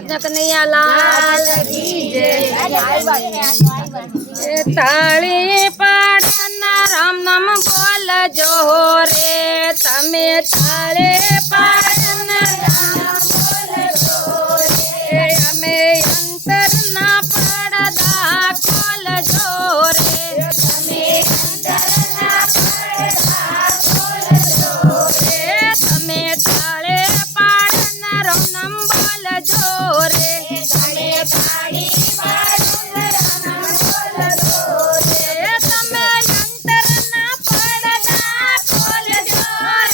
કૃષ્ણ કનૈયા લાલ કી જય। તાળી પાડના રામ નામ બોલજો રે તમે તાળે પાડના રામ બોલજો રે અમે અંતરના પડદા ખોલજો રે તમે અંતરના પડદા ખોલજો રે તમે તાળે પાડના રામ નામ બોલજો રે તમે તાળી પાડના રામ નામ બોલજો રે તમે અંતરના પડદા ખોલજો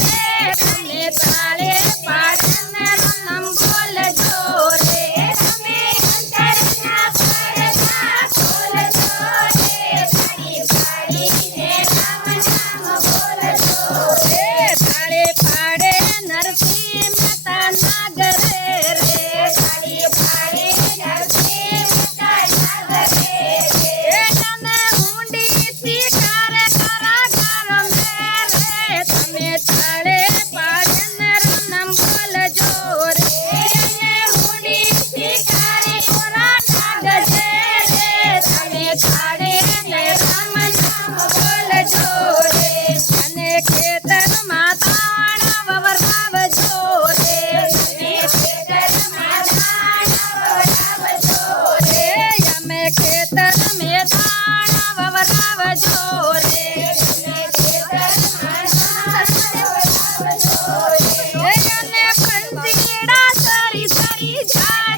રે તમે તાળે પાડના રામ નામ બોલજો રે તમે અંતરના પડદા ખોલજો રે તાળી પાડીને રામ નામ બોલજો રે તાળે પાડે નરસિંહ મહેતા નાગરે રે તાળી પાડે નરસિંહ મહેતા નાગરે રે તમે ઊંડી શિકાર કારાગાર મેં રે તમે તાળે પાડીને રામ નામ બોલજો રે ઊંડી શિકાર કારાગાર રે તમે તાળે રામ નામ બોલજો રે અને ખેતરમાં દાણા વવરાવજો રે અને ખેતરમાં દાણા વવરાવજો રે અમે ખેતરમાં દાણા વવરાવજો રે અમે ખેતરમાં દાણા વવરાવજો રે અને પંજીડા સરી સરી જાય